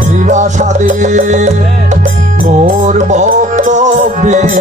শ্রীবাসাদে মোর ভক্তবৃন্দ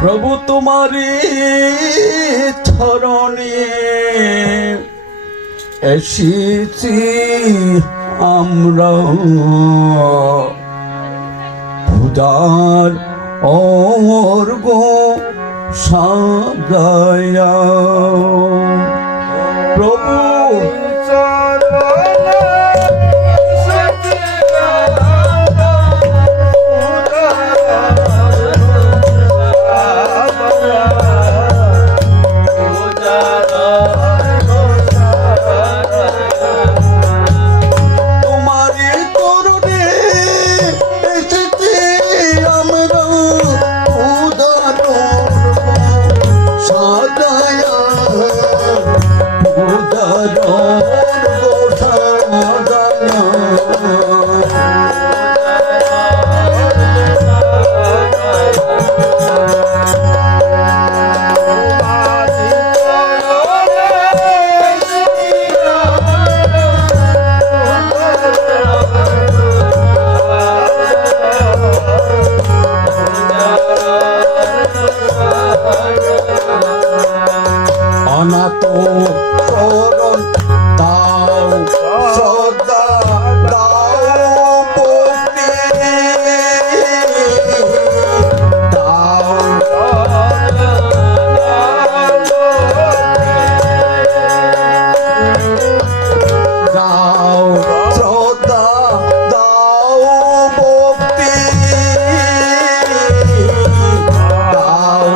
প্রভু তোমারি চরণে এসেছি আমরা পূজার অর্ঘ সাজায়া প্রভু অনাথ চরণ দাও সদা দাও ভক্তি দাও দাও শ্রদ্ধা দাও ভক্তি দাও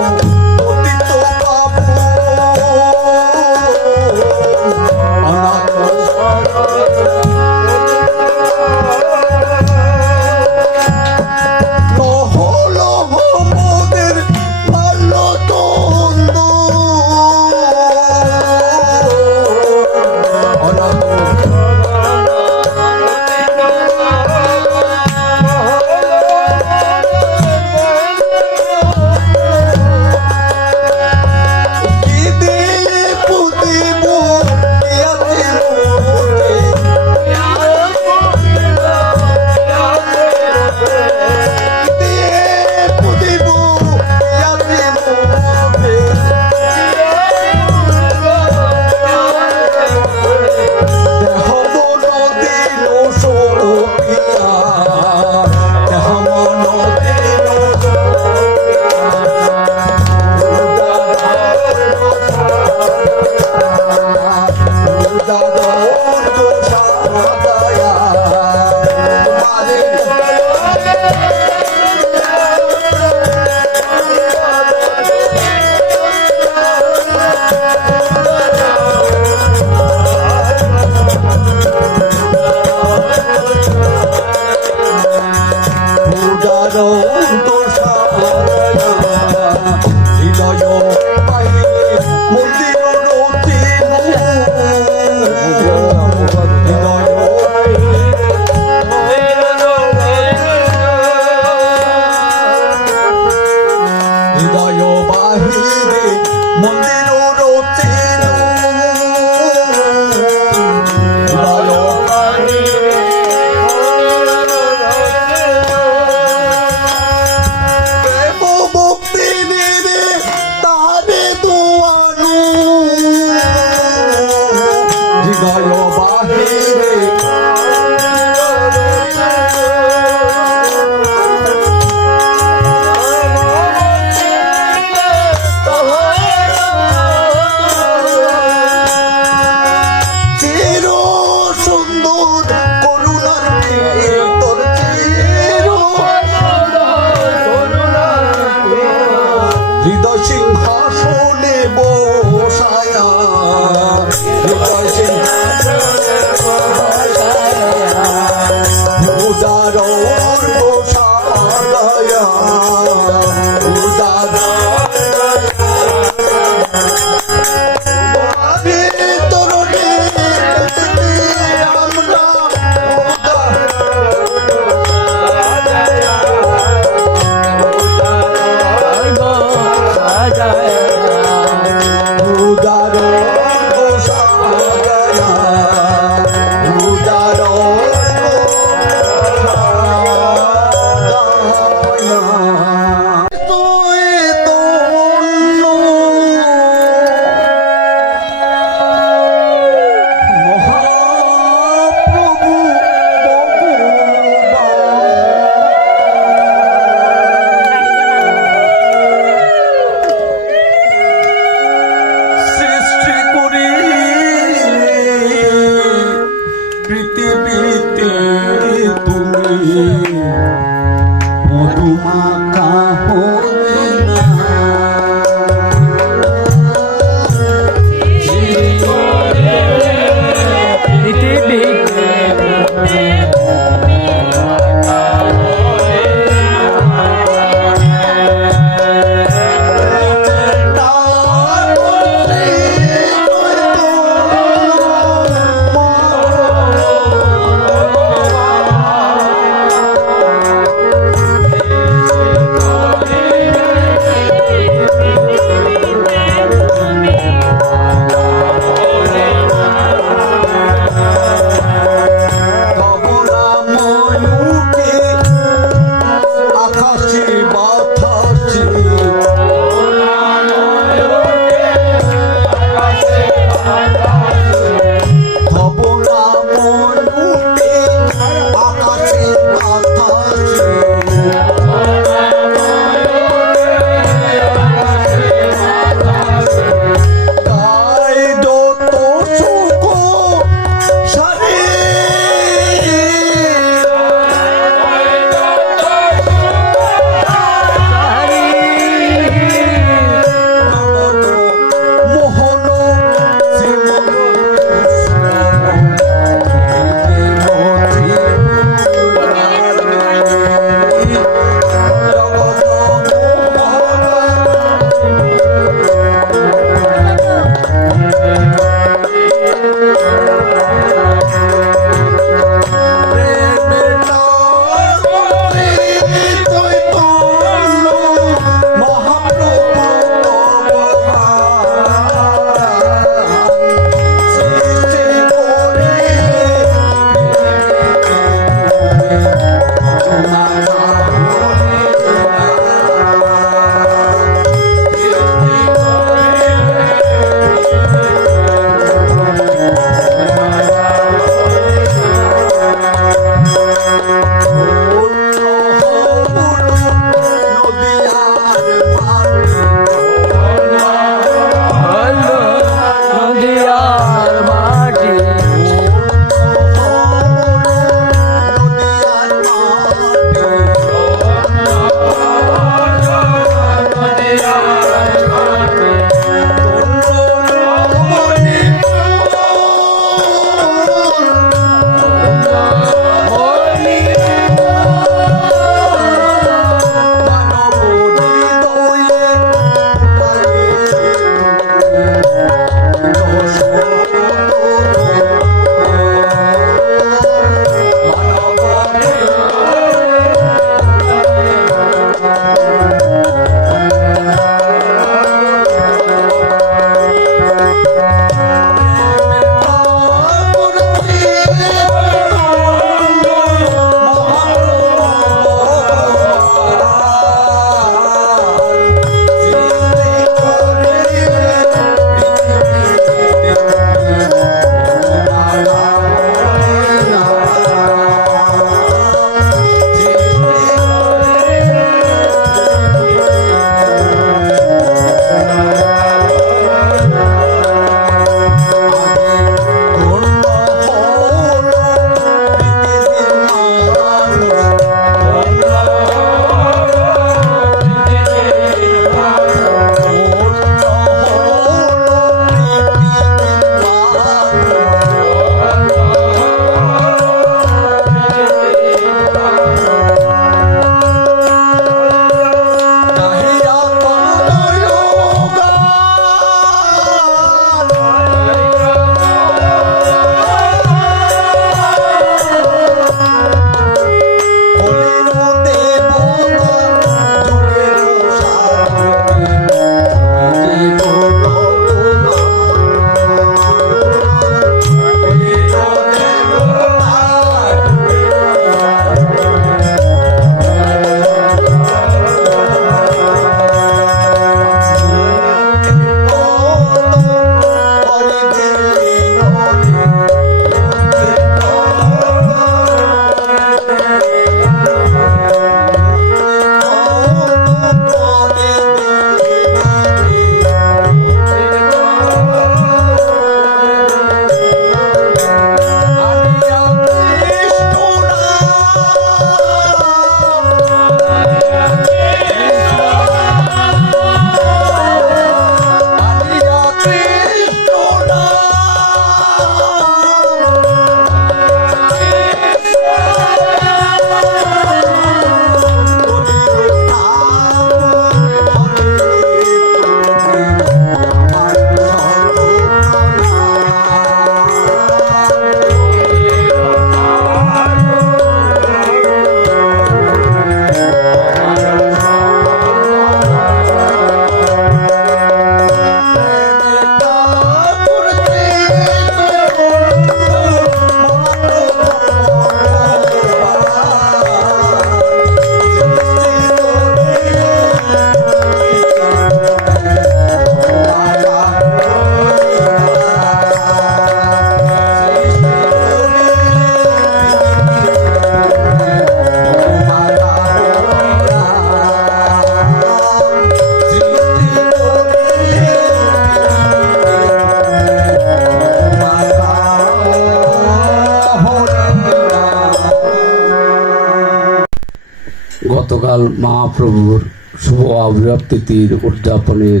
গতকাল মহাপ্রভুর শুভ আবির্ভাব তিথির উদযাপনের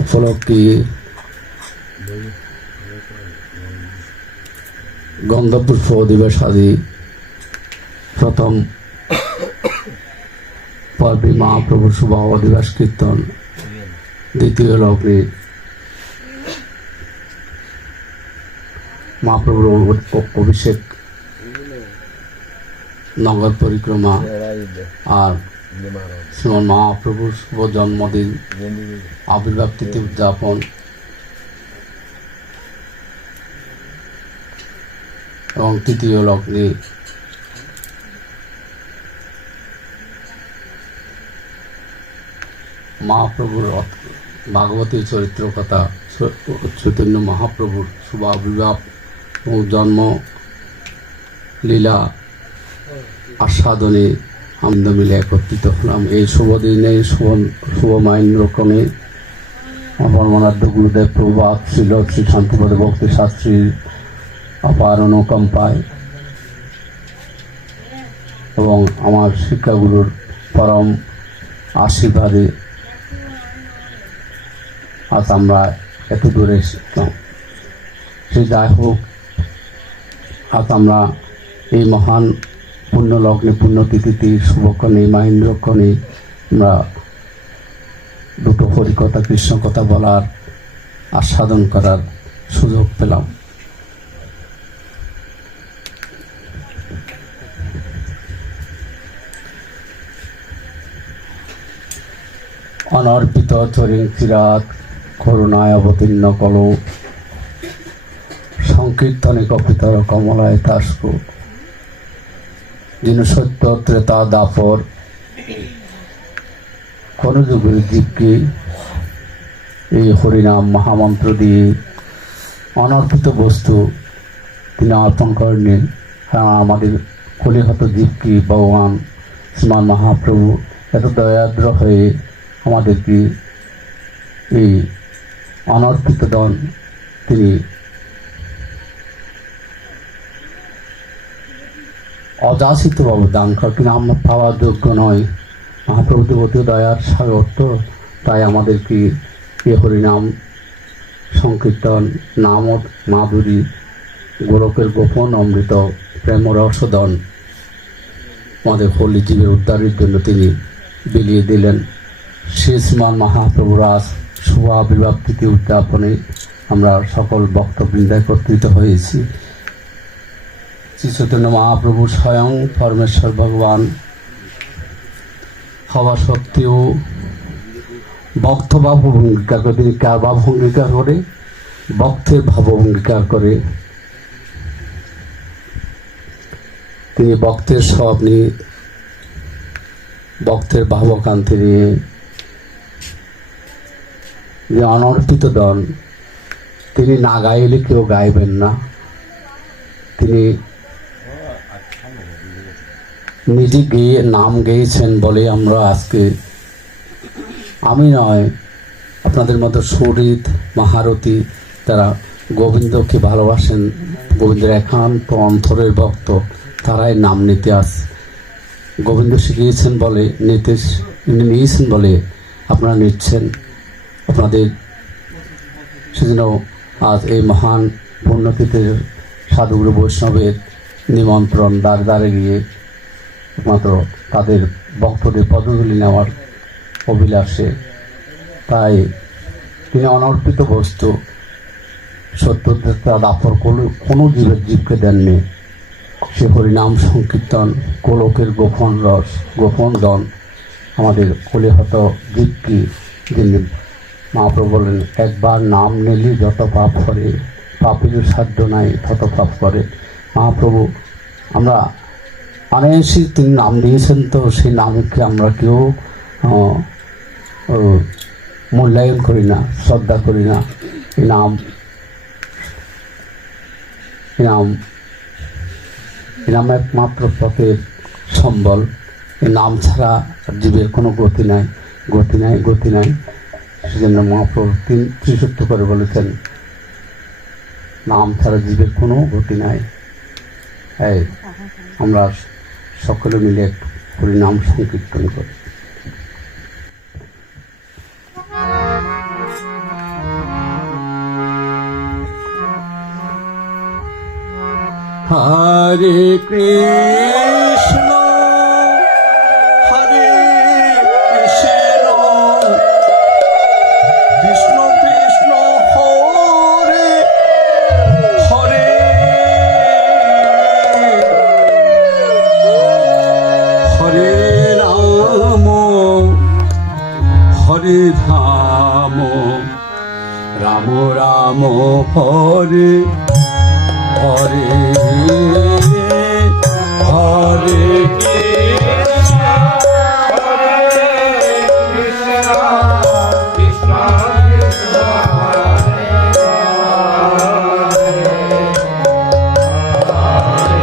উপলক্ষে গন্ধপুষ্প দিবস আদি প্রথম পর্বে মহাপ্রভুর শুভ দিবস কীর্তন, দ্বিতীয় লগ্নে মহাপ্রভুর অভিষেক, নগর পরিক্রমা আর শ্রীমন মহাপ্রভুর শুভ জন্মদিন আবির্ভাব তিথি উদযাপন এবং তৃতীয় লগ্নে মহাপ্রভুর ভাগবতী চরিত্র কথা, চৈতন্য মহাপ্রভুর শুভ আবির্ভাব এবং জন্ম লীলা আস্বাদনে আনন্দ মিলে একত্রিত হলাম। এই শুভ দিনে শুভ মাইন্দ্রক্রমে পরমারাধ্য গুরুদেব প্রভুপাদ শ্রীল শ্রী শান্তিপদ ভক্তি শাস্ত্রীর অপার অনুকম্পায় এবং আমার শিক্ষাগুরুর পরম আশীর্বাদে আজ আমরা এত দূরে এসেছিলাম। সে যাই হোক, আজ আমরা এই মহান পুণ্য লগ্নে পুণ্যতিথিতে শুভক্ষণে মাহেন্দ্রক্ষণে আমরা দুটো হরিকথা কৃষ্ণ কথা বলার আস্বাদন করার সুযোগ পেলাম। অনর্পিত চরিং চিরাত করুণায় অবতীর্ণ কল সংকীর্তনে কপিতর কমলায় তাস্ক যিনি সত্য ত্রেতা দাপর কোন যুগের জীবকে এই হরিনাম মহামন্ত্র দিয়ে অনর্পিত বস্তু তিনি অর্পণ করেননি। কারণ আমাদের কলিহত জীবকে ভগবান শ্রীমান মহাপ্রভু এত দয়াদ্র হয়ে আমাদেরকে এই অনর্পিত দান তিনি অযাচিতভাবে দান করেন, কিন্তু আমরা পাওয়ার যোগ্য নয়। মহাপ্রভু দেবতী দয়ার সাগর তো, তাই আমাদেরকে এ হরিনাম সংকীর্তন নাম মাধুরী গোলকের গোপন অমৃত প্রেম রসদন আমাদের হলি জীবের উদ্ধারের জন্য তিনি বিলিয়ে দিলেন। শ্রী শ্রীমান মহাপ্রভুর আজ শুভ আবির্ভাব তিথি উদযাপনে আমরা সকল ভক্তবৃন্দ একত্রিত হয়েছি। শ্রী চৈতন্য মহাপ্রভু স্বয়ং পরমেশ্বর ভগবান হওয়া সত্ত্বেও ভক্ত ভাব অঙ্গীকার করে, তিনি কার ভাব অঙ্গীকার করে? ভক্তের ভাব অঙ্গীকার করে। তিনি ভক্তের সব নিয়ে, ভক্তের ভাবকান্তি নিয়ে যে অনর্পিত দন তিনি না গাইলে কেউ গাইবেন না। তিনি নিজে গেয়ে নাম গেয়েছেন বলে আমরা আজকে, আমি নয় আপনাদের মতো সুরিত মহারথী তারা গোবিন্দকে ভালোবাসেন, গোবিন্দের একান্ত অন্তরের ভক্ত, তারাই নাম নিতে আসে। গোবিন্দ শিখিয়েছেন বলে নিয়েছেন বলে আপনারা নিচ্ছেন। আপনাদের সেজন্য আজ এই মহান পুণ্যতিথির সাধুগুরু বৈষ্ণবের নিমন্ত্রণ দ্বারে দ্বারে গিয়ে একমাত্র তাদের ভক্তদের পদধূলি নেওয়ার অভিলাষে, তাই তিনি অনর্পিত বস্তু সত্যতা দাপর কোনো জীবকে দেননি। সে হরিনাম সংকীর্তন গোলকের গোপন রস গোপন দন আমাদের কলিহত জীবকে, যিনি মহাপ্রভু বলেন একবার নাম নিলে যত পাপ করে, পাপের সাধ্য নাই তত পাপ করে। মহাপ্রভু আমরা অনায়াসই তিনি নাম দিয়েছেন, তো সেই নামকে আমরা কেউ মূল্যায়ন করি না, শ্রদ্ধা করি না। এই নাম একমাত্র পথের সম্বল। এই নাম ছাড়া জীবের কোনো গতি নাই, গতি নাই, গতি নাই। সেজন্য মহাপ্রভু ত্রিসূত্র করে বলেছেন নাম ছাড়া জীবের কোনো গতি নাই। আমরা সকলে মিলে হরিনাম সংকীর্তন করি। হরে কৃষ্ণ হরে কৃষ্ণ কৃষ্ণ কৃষ্ণ হরে হরে হরে রাম হরে ধাম রাম রাম হরে হরে হরে কৃষ্ণ হরে কৃষ্ণ কৃষ্ণ কৃষ্ণ হরে হরে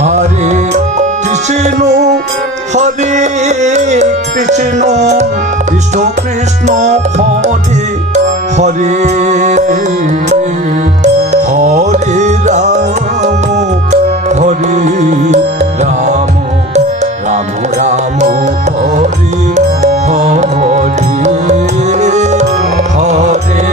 হরে কৃষ্ণ হরে কৃষ্ণ কৃষ্ণ কৃষ্ণ হরে হরে হরে রাম হরে রাম রাম রাম হরে হরে হরে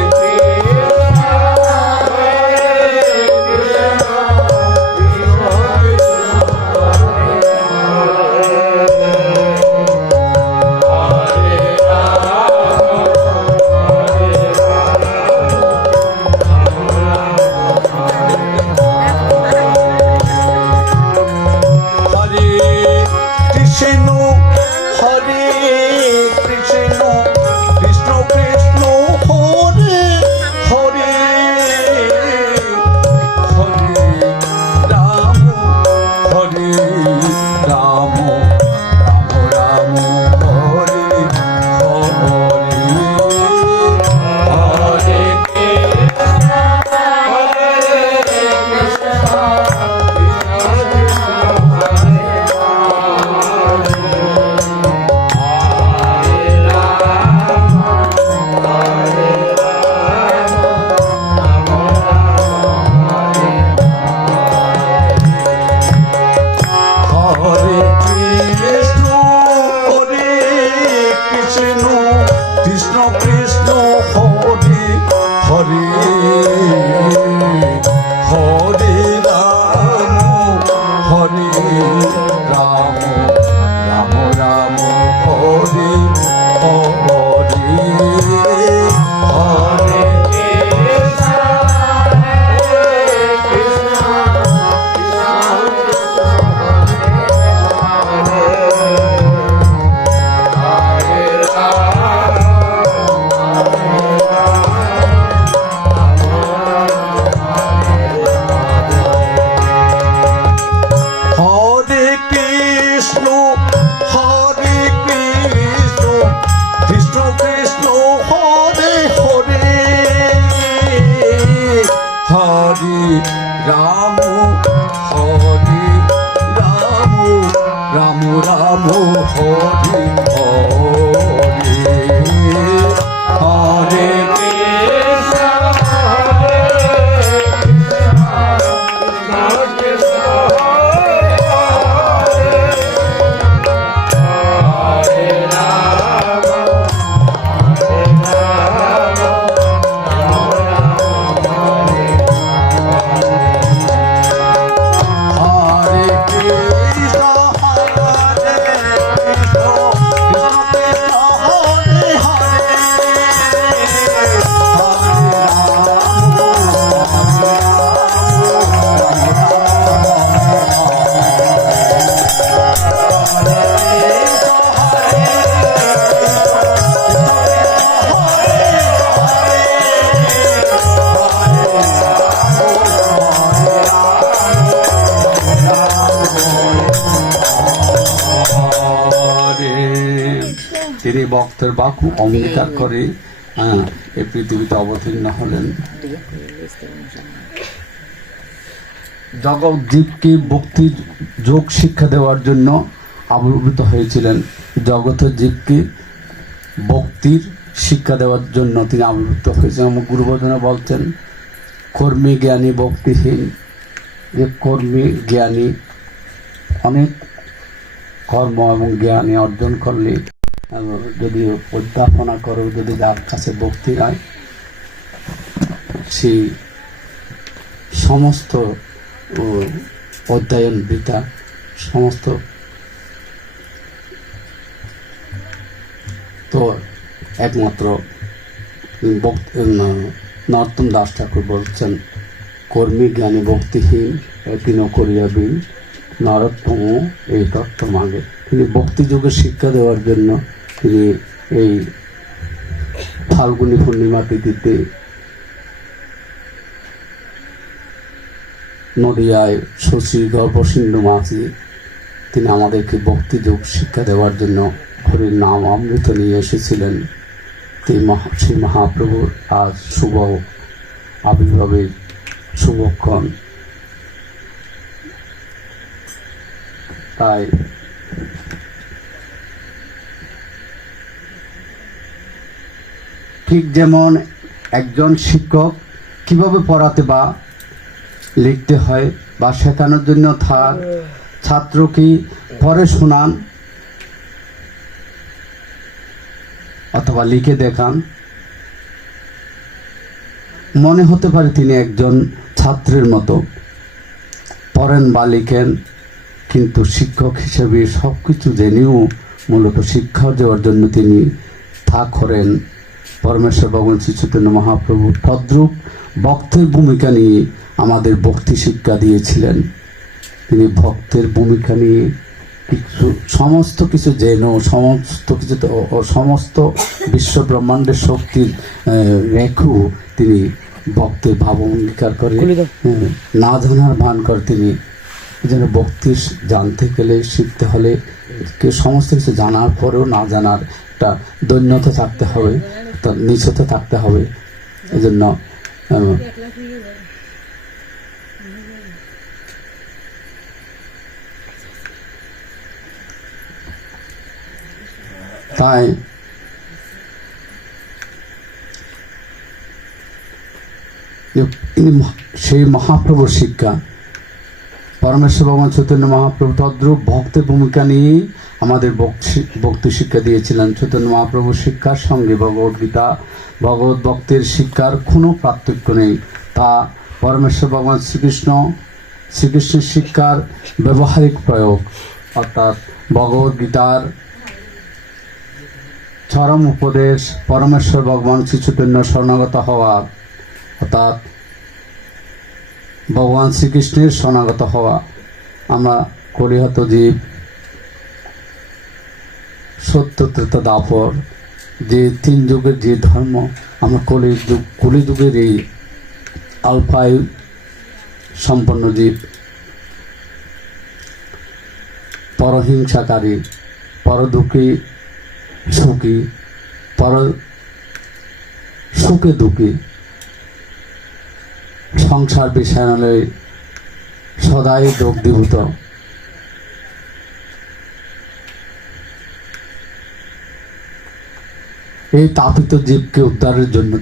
তিনি ভক্তের বাকু অঙ্গীকার করে এই পৃথিবীতে অবতীর্ণ হলেন। জগৎ জীবকে ভক্তি যোগ শিক্ষা দেওয়ার জন্য আবির্ভূত হয়েছিলেন। জগতের জীবকে ভক্তির শিক্ষা দেওয়ার জন্য তিনি আবির্ভূত হয়েছেন। আমার গুরুবচনে বলছেন, কর্মী জ্ঞানী ভক্তিহীন, যে কর্মী জ্ঞানী অনেক কর্ম এবং জ্ঞানী অর্জন করলে যদি অধ্যাপনা করে, যদি যার কাছে ভক্তি নাই, সেই সমস্ত অধ্যয়ন বৃথা, সমস্ত তো একমাত্র নরোত্তম দাস ঠাকুর বলছেন, কর্মী জ্ঞানী ভক্তিহীন তিন করিয়াবিন নরোত্তম এই তত্ত্ব মাগে। তিনি ভক্তি যুগের শিক্ষা দেওয়ার জন্য তিনি এই ফাল্গুনী পূর্ণিমা তিথিতে নদিয়ায় শশী গর্ভসিন্ধু মাঝি তিনি আমাদেরকে ভক্তি যুগ শিক্ষা দেওয়ার জন্য হরির নাম অমৃত নিয়ে এসেছিলেন। শ্রী মহাপ্রভুর আজ শুভ আবির্ভাবের শুভক্ষণ। তাই ঠিক যেমন একজন শিক্ষক কিভাবে পড়াতে বা লিখতে হয় বা শেখানোর জন্য তার ছাত্রকে পড়ে শোনান অথবা লিখে দেখান, মনে হতে পারে তিনি একজন ছাত্রের মতো পড়েন বা লিখেন, কিন্তু শিক্ষক হিসেবে সব কিছু জেনেও মূলত শিক্ষা দেওয়ার জন্য তিনি তা করেন। পরমেশ্বর ভগবান শ্রী চৈতন্য মহাপ্রভু তদ্রূপ ভক্তের ভূমিকা নিয়ে আমাদের ভক্তি শিক্ষা দিয়েছিলেন। তিনি ভক্তের ভূমিকা নিয়ে সমস্ত কিছু জেনেও সমস্ত বিশ্ব ব্রহ্মাণ্ডের শক্তির রেখেও তিনি ভক্তের ভাব অঙ্গীকার করে, না জানার ভান করে। তিনি যেন ভক্তি জানতে গেলে, শিখতে হলে সমস্ত কিছু জানার পরেও না জানার একটা দৈন্যতা থাকতে হবে, তার নিচতে থাকতে হবে। এই জন্য তাই সেই মহাপ্রভুর শিক্ষা, পরমেশ্বর ভগবান চৈতন্য মহাপ্রভু তদ্রূপ ভক্তের ভূমিকা নিয়ে আমাদের ভক্তি শিক্ষা দিয়েছিলেন। চৈতন্য মহাপ্রভুর শিক্ষার সঙ্গে ভগবদ্গীতা ভগবত ভক্তের শিক্ষার কোনো পার্থক্য নেই। তা পরমেশ্বর ভগবান শ্রীকৃষ্ণের শিক্ষার ব্যবহারিক প্রয়োগ, অর্থাৎ ভগবদ্গীতার চরম উপদেশ পরমেশ্বর ভগবান শ্রী চৈতন্য শরণাগত হওয়া, অর্থাৎ ভগবান শ্রীকৃষ্ণের শরণাগত হওয়া। আমরা কলিহত জীব, সত্য ত্রেতা দাপর, যে তিন যুগের যে ধর্ম, আমরা কলিযুগের এই আলফায়ু সম্পন্ন জীব, পরহিংসাকারী, পরদুঃখী সুখী, পর সুখে দুঃখী, সংসার বিষয়ালে সদাই দগ্ধীভূত। এই তাপিত জীবকে উদ্ধারের জন্য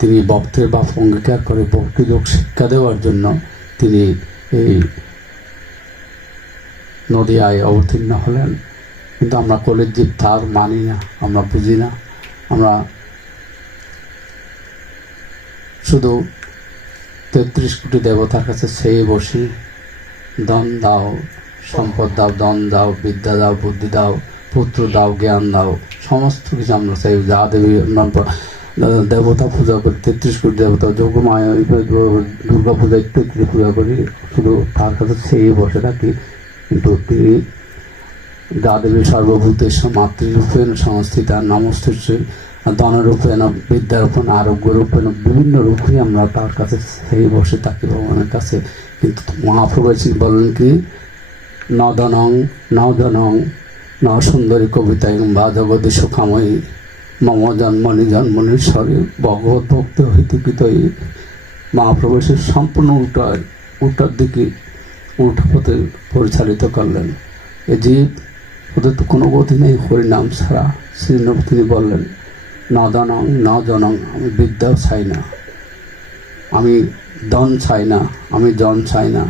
তিনি ভক্তের বা অঙ্গীকার করে ভক্তিযোগ শিক্ষা দেওয়ার জন্য তিনি এই নদিয়ায় অবতীর্ণ হলেন। কিন্তু আমরা কলির জীব তার মানি না, আমরা বুঝি না। আমরা শুধু 33 কোটি দেবতার কাছে সেই বসি, ধন দাও, সম্পদ দাও, ধন দাও, বিদ্যা দাও, বুদ্ধি দাও, পুত্র দাও, জ্ঞান দাও, সমস্ত কিছু আমরা চাই। যা দেবী দেবতা পূজা করি, 33 কোটি দেবতা, যোগমায় দুর্গা পূজা ইত্যাদি পূজা করি, শুধু তার কাছে সেই বসে থাকি। কিন্তু তিনি যা দেবী সর্বভূতের মাতৃরূপেণ সংস্থিতা নমস্তুতে ধনরূপেণ, বিদ্যারূপেণ, আরোগ্যরূপেণ, বিভিন্ন রূপে আমরা তার কাছে সেই বসে থাকি ভগবানের কাছে। কিন্তু মহাপ্রভু বলেন কি, ন ধনং ন সুন্দরী কবিতা বা জগদী সুখাময়ী মম জন্মনি জন্মনীশ্বরী ভগবত ভক্তি হইতিকৃতই মহাপ্রবেশের সম্পূর্ণ উল্টার দিকে উল্টা পথে পরিচালিত করলেন। এ জীব ওদের তো কোনো গতি নেই হরিনাম ছাড়া। তিনি বললেন ন জনং, আমি বিদ্যাও চাই না, আমি ধন চাই না, আমি জন চাই না।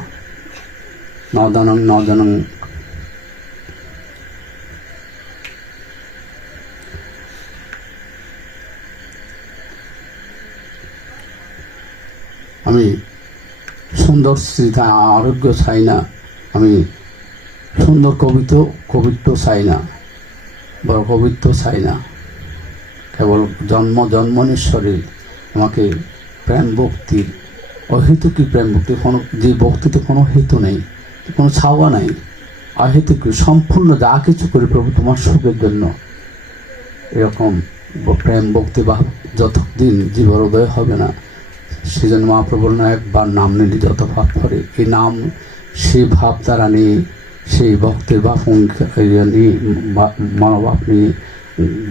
ন জনং আমি সুন্দর স্মৃতি আরোগ্য চাই না, আমি সুন্দর কবিত্ব চাই না, বড় কবিত্ব চাই না, কেবল জন্মনীশ্বরী আমাকে প্রেম ভক্তির অহেতুকী প্রেম ভক্তি, কোনো যে ভক্তিতে কোনো হেতু নেই, কোনো ছাওয়া নাই, অহেতুকী সম্পূর্ণ যা কিছু করি প্রভু তোমার সুখের জন্য, এরকম প্রেম ভক্তি বা যতদিন জীবন উদয় হবে না সেজন্য মহাপ্রভু একবার নাম নিলে যত ভাব করে। এই নাম সেই ভাব দ্বারা নিয়ে, সেই ভক্তের ভাব নিয়ে, মনোভাব নিয়ে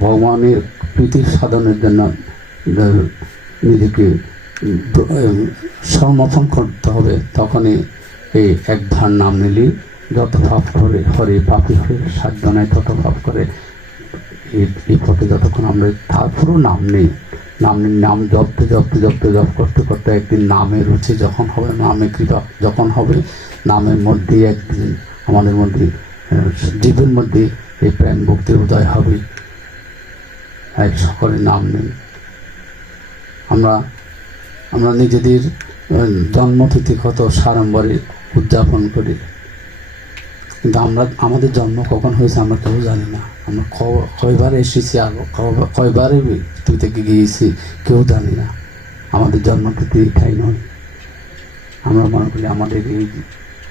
ভগবানের প্রীতির সাধনের জন্য নিজেকে সমর্পণ করতে হবে। তখনই এই একবার নাম নিলে যত ভাব করে হরে পাপি হরে সাধ্য নেয় তত ভাব করে। এই পথে যতক্ষণ আমরা তারপরও নাম নেই, নাম জপ করতে করতে একদিন নামের রুচি যখন হবে, নামের কৃপা যখন হবে, নামের মধ্যে একদিন আমাদের মধ্যে জীবের মধ্যে এই প্রেম ভক্তির উদয় হবে। এক সকলে নাম নেই। আমরা নিজেদের জন্মতিথি কত সাড়ম্বরে উদযাপন করি, কিন্তু আমাদের জন্ম কখন হয়েছে আমরা কেউ জানি না। আমরা কয়বার এসেছি আর কয়বারে পৃথিবী থেকে গিয়েছি কেউ জানি না। আমাদের জন্মতিথি এটাই নয়। আমরা মনে করি আমাদের এই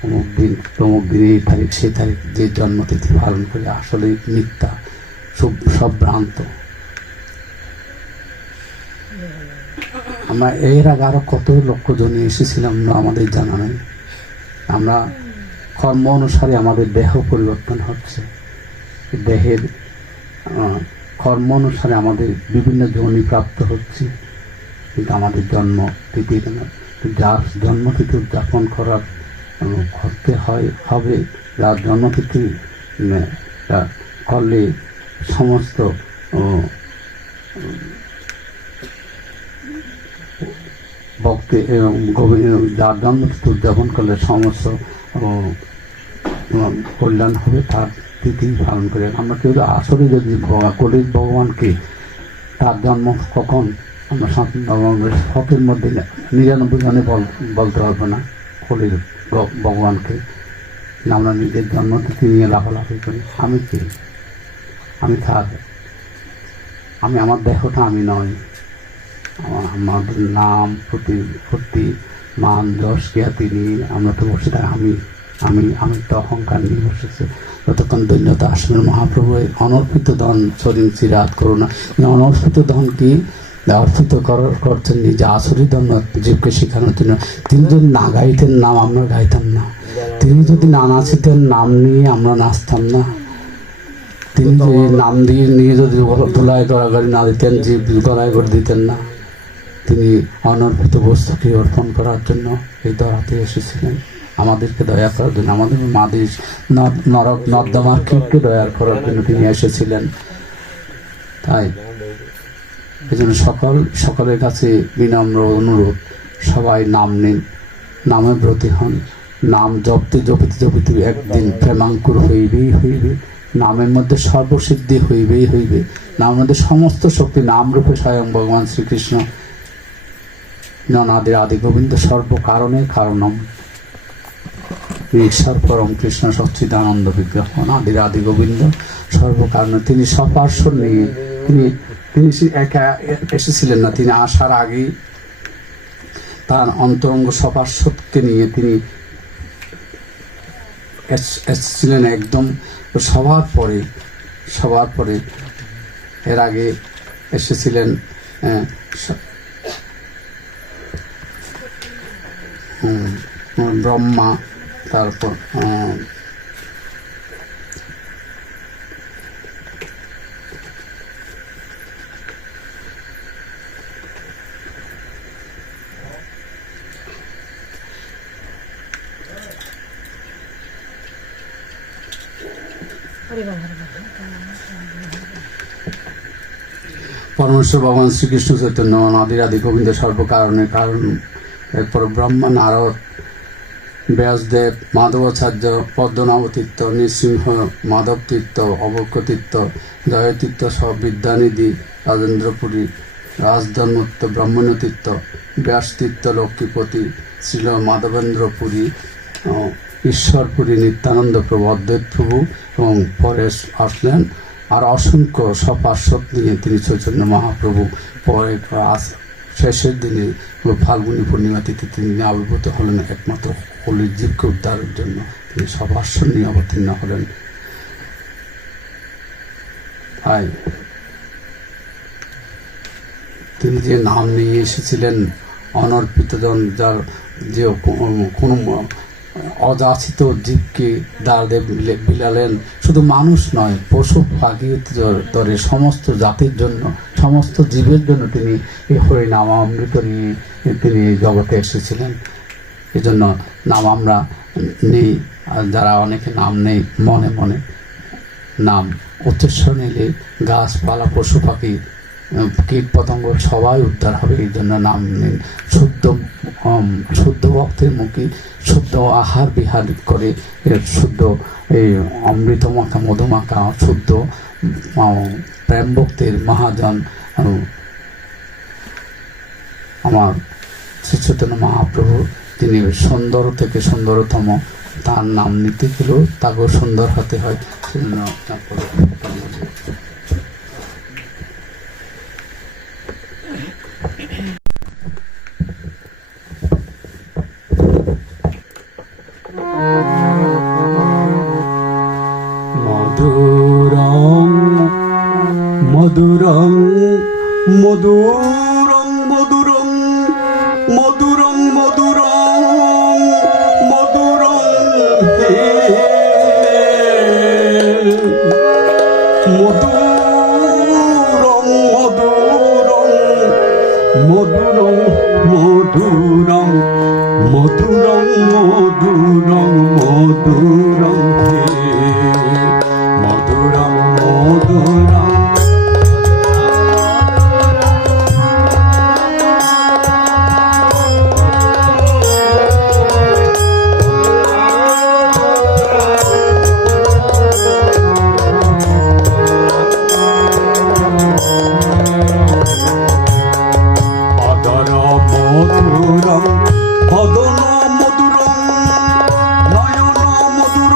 অমুক দিন তমুক দিন এই তারিখ সেই তারিখ যে জন্মতিথি পালন করি, আসলে মিথ্যা, সব ভ্রান্ত। আমরা এর আগে আরো কত লক্ষ জনে এসেছিলাম আমাদের জানা নেই। আমরা কর্ম অনুসারে আমাদের দেহ পরিবর্তন হচ্ছে, দেহের কর্ম অনুসারে আমাদের বিভিন্ন যোনি প্রাপ্ত হচ্ছে, কিন্তু আমাদের জন্মতিথি যার জন্মতিথি উদযাপন করার করতে হবে, যার জন্মতিথি করলে সমস্ত ভক্তি যার জন্মতিথি উদযাপন করলে সমস্ত কল্যাণ হবে, তার তিথি পালন করে। আমরা কেউ আসলে যদি কলির ভগবানকে তার জন্ম কখন আমরা শতের মধ্যে 99 জনে বলতে পারবো না কলির ভগবানকে। আমরা নিজের জন্মতিথি নিয়ে লাফালাফি করি। আমি কি, আমি কার, আমি আমার দেহটা আমি নয়। আমাদের নাম প্রতি মান যশ জ্ঞাতি নিয়ে আমরা তো বসে থাকি। আমি তো অহংকার নিয়ে বসেছি। যতক্ষণ দৈন্যতা আসবেন মহাপ্রভু অনর্পিত ধন শরীর চিরাত করুণা, অনর্পিত ধন কি অর্পিত করছেন নিজে আসরি ধন জীবকে শেখানোর জন্য। তিনি যদি না গাইতেন নাম আমরা গাইতাম না, তিনি যদি না নাচিতেন নাম নিয়ে আমরা নাচতাম না, তিনি যদি নাম দিয়ে নিয়ে যদি ধুলায় গড়াগড়ি না দিতেন, জীব গড়ায় করে দিতেন না। তিনি অনর্পিত বস্তুকে অর্পণ করার জন্য এই দরাতে এসেছিলেন, আমাদেরকে দয়া করার জন্য, আমাদের মাদিস নরক নর্দমার কীটকে দয়া করার জন্য তিনি এসেছিলেন। তাই এই জন্য সকলের কাছে বিনম্র অনুরোধ, সবাই নাম নিন, নামে ব্রতী হন। নাম জপিতে একদিন প্রেমাঙ্কুর হইবে। নামের মধ্যে সর্বসিদ্ধি হইবে। নামের মধ্যে সমস্ত শক্তি, নামরূপে স্বয়ং ভগবান শ্রীকৃষ্ণ ননাদের আদি গোবিন্দ সর্বকারণের কারণম ঈশ্বর পরম কৃষ্ণ সচ্চিদানন্দ বিগ্রহ। অনাদির আদি গোবিন্দ সর্বকারণ। তিনি সপার্শ্ব নিয়ে তিনি একা এসেছিলেন না, তিনি আসার আগেই তার অন্তরঙ্গ সপার্শ্বকে নিয়ে তিনি এসেছিলেন একদম সবার পরে। এর আগে এসেছিলেন ব্রহ্মা, তারপর পরমেশ্বর ভগবান শ্রীকৃষ্ণ চৈতন্য আদির আদি গোবিন্দ সর্বকারণের কারণ। এরপর ব্রহ্মা নারদ ব্যাসদেব মাধবাচার্য পদ্মনাভতীর্থ নৃসিংহ মাধব তীর্থ অবক্ষ তীর্থ জয়তীর্থ সব বিদ্যানিধি রাজেন্দ্রপুরী রাজধর্মত্ব ব্রাহ্মণ্য তীর্থ ব্যাসতীর্থ লক্ষ্মীপতি শ্রীল মাধবেন্দ্রপুরী ঈশ্বরপুরী নিত্যানন্দ প্রভু অদ্বৈত প্রভু এবং পরে আসলেন আর অসংখ্য সপার্শ্বদ নিয়ে তিনি চৈতন্য মহাপ্রভু। পরে শেষের দিনে ফাল্গুনী পূর্ণিমা তিথি তিনি আবির্ভূত হলেন একমাত্র কলির জীবকে উদ্ধারের জন্য। তিনি সপার্শ্বদ নিয়ে অবতীর্ণ হলেন। তাই তিনি যে নাম নিয়ে এসেছিলেন অনর্পিতজন, যার যে কোনো অযাচিত জীবকে দ্বারে বিলালেন, শুধু মানুষ নয় পশু পাখি ধরে সমস্ত জাতির জন্য সমস্ত জীবের জন্য তিনি এই হরিনাম অমৃত নিয়ে তিনি জগতে এসেছিলেন। এজন্য নাম আমরা নেই, আর যারা অনেকে নাম নেই মনে মনে নাম উচ্চারণ নিলে গাছপালা পশু পাখি কীট পতঙ্গ সবাই উদ্ধার হবে। এই জন্য নাম নিন। শুদ্ধ ভক্তের মুখে শুদ্ধ আহার বিহার করে শুদ্ধ এই অমৃত মাখা মধুমাখা শুদ্ধ প্রেম ভক্তের মহাজন আমার শ্রী চৈতন্য মহাপ্রভু, তিনি সুন্দর থেকে সুন্দরতম, তার নাম নিতে গেলেও তাকেও সুন্দর হতে হয়। সেজন্য মধুরং মধুরং মধুরং মধুরং মধুরং মধুরং মধুরং হে মধুরং মধুরং মধুরং মধুরং মধুরং মধুরং মধুরং হে মধুরং মধুরং অদর মধুরং বদন মধুরং নয়ন মধুরং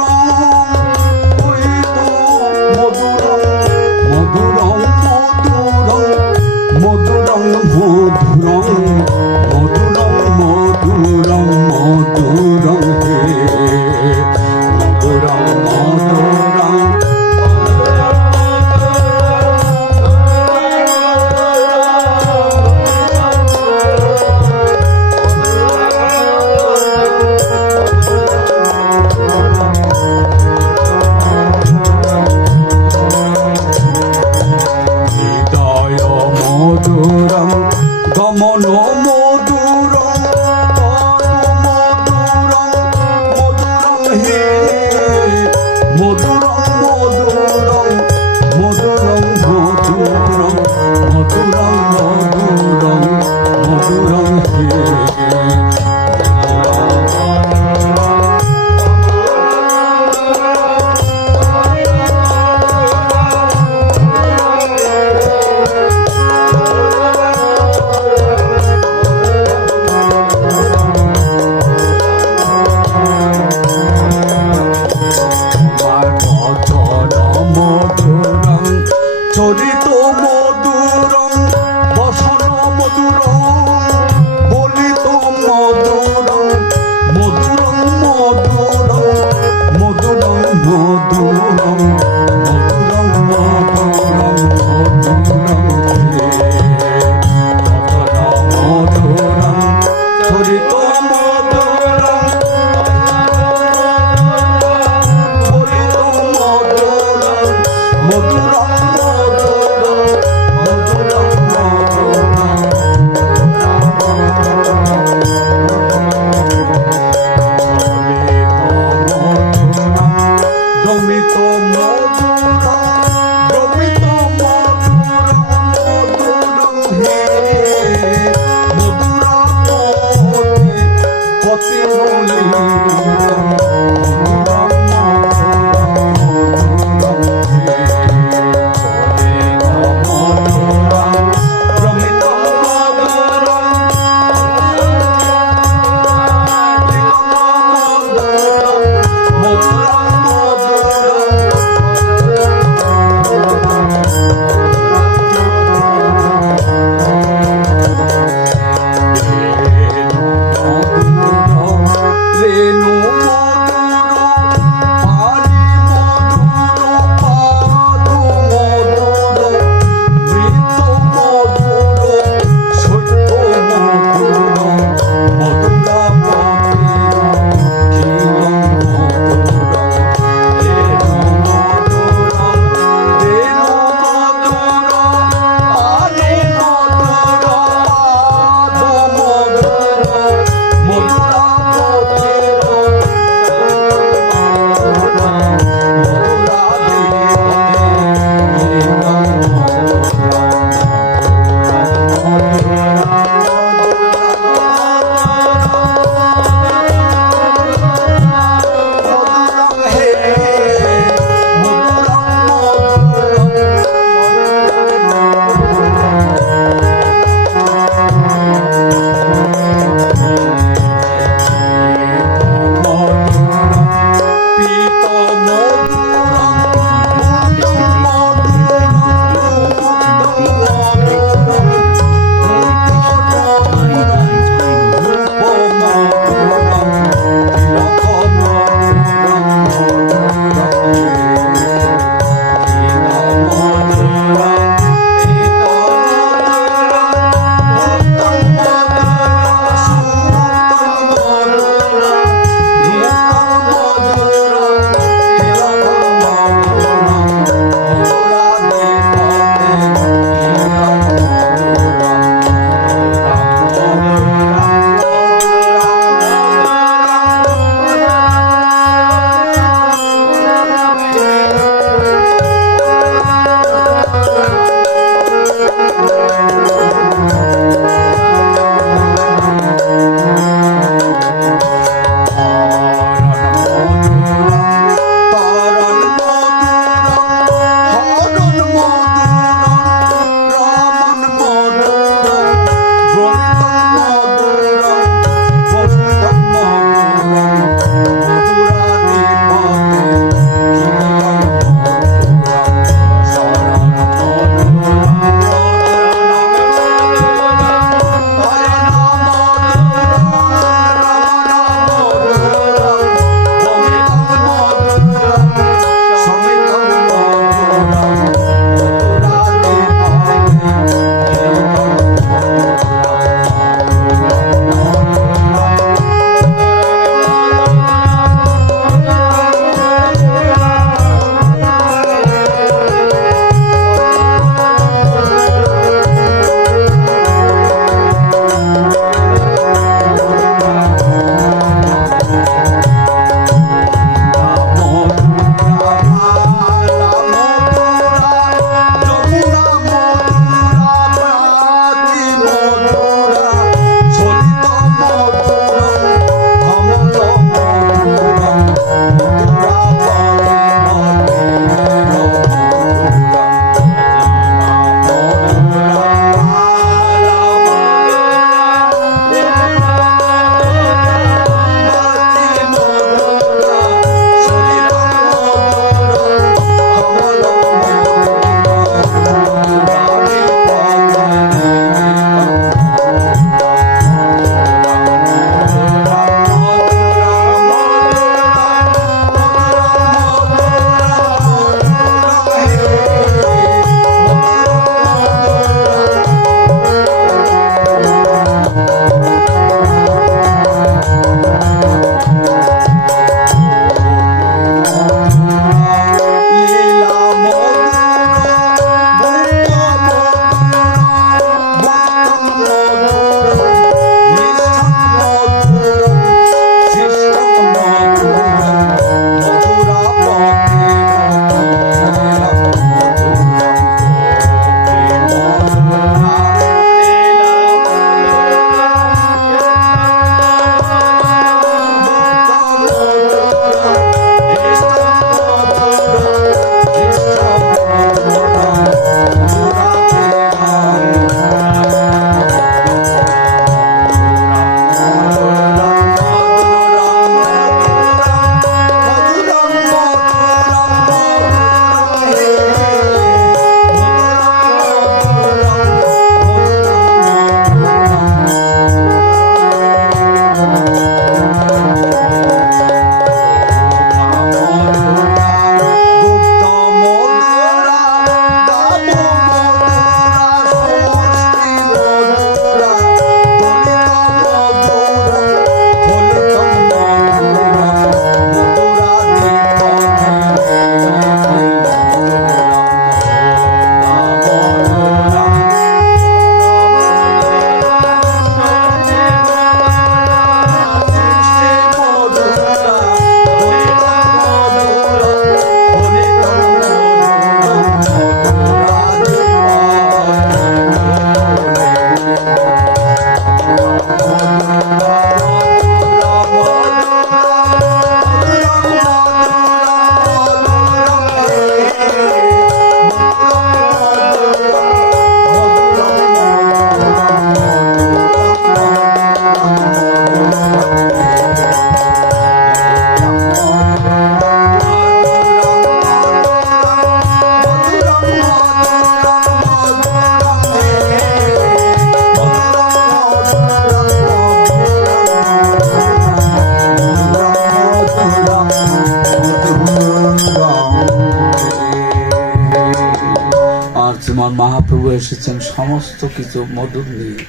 এসেছেন সমস্ত কিছু মধুর নিয়ে,